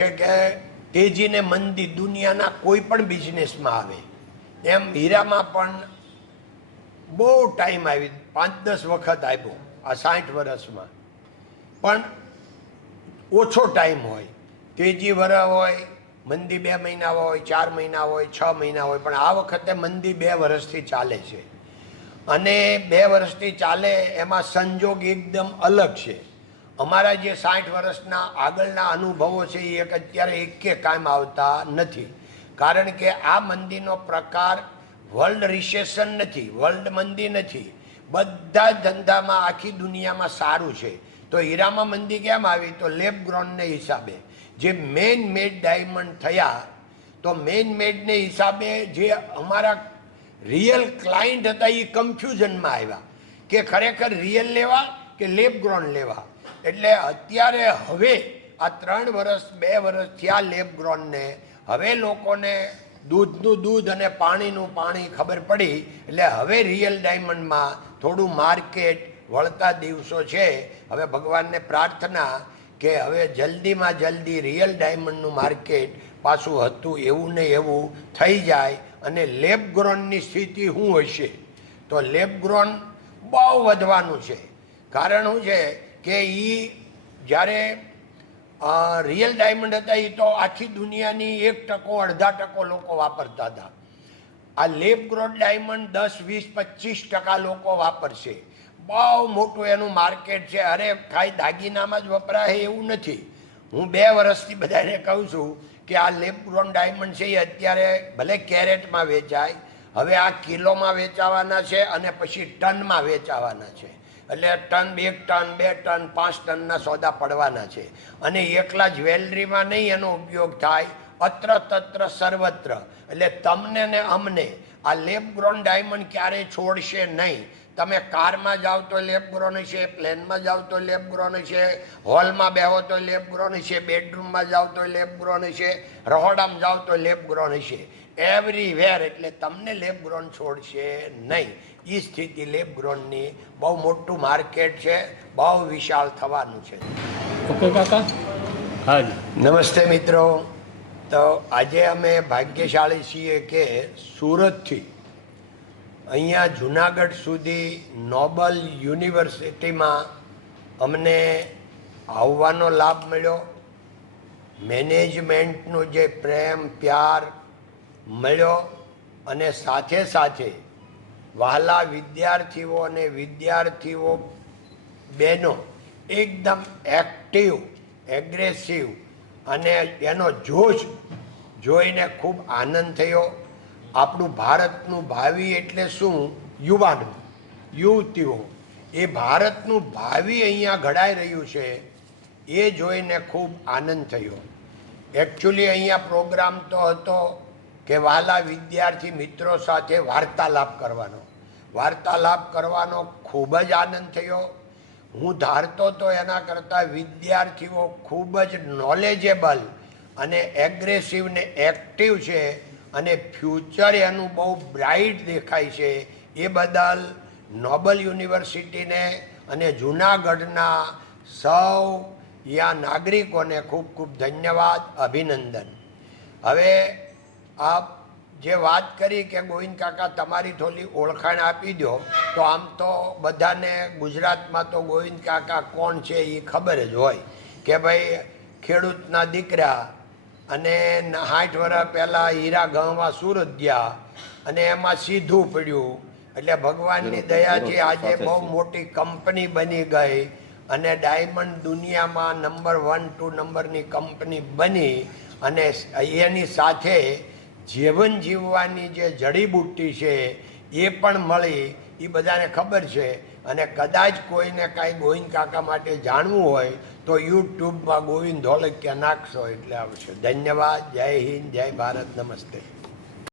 કે તેજી ને મંદી દુનિયાના કોઈ પણ બિઝનેસમાં આવે એમ હીરામાં પણ બહુ ટાઈમ આવી 5-10 વખત આવ્યો આ 60 વર્ષમાં, પણ ઓછો ટાઈમ હોય, તેજી વરસ હોય, મંદી 2 મહિના હોય, 4 મહિના હોય, 6 મહિના હોય, પણ આ વખતે મંદી 2 વર્ષથી ચાલે છે અને 2 વર્ષથી ચાલે એમાં સંજોગ એકદમ અલગ છે. અમારા જે 60 વર્ષના આગળના અનુભવો છે એ અત્યારે એકે કામ આવતા નથી, કારણ કે આ મંદીનો પ્રકાર વર્લ્ડ રિસેશન નથી, વર્લ્ડ મંદી નથી, બધા ધંધામાં આખી દુનિયામાં સારું છે. તો હીરામાં મંદી કેમ આવી? તો લેબ ગ્રોનને હિસાબે જે મેન મેડ ડાયમંડ થયા, તો મેન મેડને હિસાબે જે અમારા રિયલ ક્લાયન્ટ હતા એ કન્ફ્યુઝનમાં આવ્યા કે ખરેખર રિયલ લેવા કે લેબ ગ્રોન લેવા. એટલે અત્યારે હવે આ 3 વર્ષ 2 વર્ષ થયા લેબ ગ્રોનને, હવે લોકોને દૂધનું દૂધ અને પાણીનું પાણી ખબર પડી, એટલે હવે રિયલ ડાયમંડમાં થોડું માર્કેટ વળતા દિવસો છે. હવે ભગવાનને પ્રાર્થના કે હવે જલ્દીમાં જલ્દી રિયલ ડાયમંડનું માર્કેટ પાછું હતું એવું ને એવું થઈ જાય. અને લેબ ગ્રોનની સ્થિતિ શું હશે? તો લેબ ગ્રોન બહુ વધવાનું છે. કારણ શું છે કે એ જ્યારે રિયલ ડાયમંડ હતા એ તો આખી દુનિયાની 1% 0.5% લોકો વાપરતા હતા. આ લેબ ગ્રોન ડાયમંડ 10, 20, 25% લોકો વાપરશે. બહુ મોટું એનું માર્કેટ છે. અરે ખાલી દાગીનામાં જ વપરાય એવું નથી. હું 2 વર્ષથી બધાને કહું છું કે આ લેબ ગ્રોન ડાયમંડ છે એ અત્યારે ભલે કેરેટમાં વેચાય, હવે આ કિલોમાં વેચાવાના છે અને પછી ટનમાં વેચાવાના છે. એટલે ટન, 1 ટન, 2 ટન, 5 ટનના સોદા પડવાના છે. અને એકલા જ્વેલરીમાં નહીં એનો ઉપયોગ થાય, અત્ર તત્ર સર્વત્ર. એટલે તમને ને અમને આ લેબ ગ્રોન ડાયમંડ ક્યારેય છોડશે નહીં. તમે કારમાં જાઓ તો લેબ ગ્રોન છે, પ્લેનમાં જાઓ તો લેબ ગ્રોન છે, હોલમાં બેહો તો લેબ ગ્રોન છે, બેડરૂમમાં જાઓ તો લેબ ગ્રોન છે, રહોડામાં જાઓ તો લેબ ગ્રોન છે, એવરીવેર. એટલે તમને લેબ ગ્રોન છોડશે નહીં. એ સ્થિતિ લેબ ગ્રોનની બહુ મોટું માર્કેટ છે, બહુ વિશાળ થવાનું છે. ઓકે કાકા, હાજી નમસ્તે મિત્રો. તો આજે અમે ભાગ્યશાળી છીએ કે સુરતથી અહીંયા જુનાગઢ સુધી નોબલ યુનિવર્સિટીમાં અમને આવવાનો લાભ મળ્યો. મેનેજમેન્ટનો જે પ્રેમ પ્યાર મળ્યો અને સાથે સાથે વહાલા વિદ્યાર્થીઓ અને વિદ્યાર્થીઓ બહેનો એકદમ એક્ટિવ, એગ્રેસિવ અને એનો જોશ જોઈને ખૂબ આનંદ થયો. આપણું ભારતનું ભાવિ એટલે શું? યુવાનો, યુવતીઓ, એ ભારતનું ભાવિ અહીંયા ઘડાઈ રહ્યું છે એ જોઈને ખૂબ આનંદ થયો. એકચ્યુઅલી અહીંયા પ્રોગ્રામ તો હતો કે વહાલા વિદ્યાર્થી મિત્રો સાથે વાર્તાલાપ કરવાનો ખૂબ જ આનંદ થયો. હું ધારતો તો એના કરતાં વિદ્યાર્થીઓ ખૂબ જ નોલેજેબલ અને એગ્રેસિવ ને એક્ટિવ છે અને ફ્યુચર એનું બહુ બ્રાઇટ દેખાય છે. એ બદલ નોબલ યુનિવર્સિટીને અને જૂનાગઢના સૌ નાગરિકોને ખૂબ ખૂબ ધન્યવાદ, અભિનંદન. હવે આપ જે વાત કરી કે ગોવિંદ કાકા તમારી થોડી ઓળખાણ આપી દો, તો આમ તો બધાને ગુજરાતમાં તો ગોવિંદ કાકા કોણ છે એ ખબર જ હોય કે ભાઈ ખેડૂતના દીકરા, અને 60 વર્ષ પહેલાં હીરા ઘઉંમાં સુરત ગયા અને એમાં સીધું પડ્યું. એટલે ભગવાનની દયાથી આજે બહુ મોટી કંપની બની ગઈ અને ડાયમંડ દુનિયામાં નંબર 1, 2 નંબરની કંપની બની. અને એની સાથે જીવન જીવવાની જે જડીબુટ્ટી છે એ પણ મળી. એ બધાને ખબર છે. અને કદાચ કોઈને કાંઈ ગોવિંદ કાકા માટે જાણવું હોય તો યુટ્યુબમાં ગોવિંદ ધોળકિયા નાખશો એટલે આવશે. ધન્યવાદ. જય હિન્દ, જય ભારત, નમસ્તે.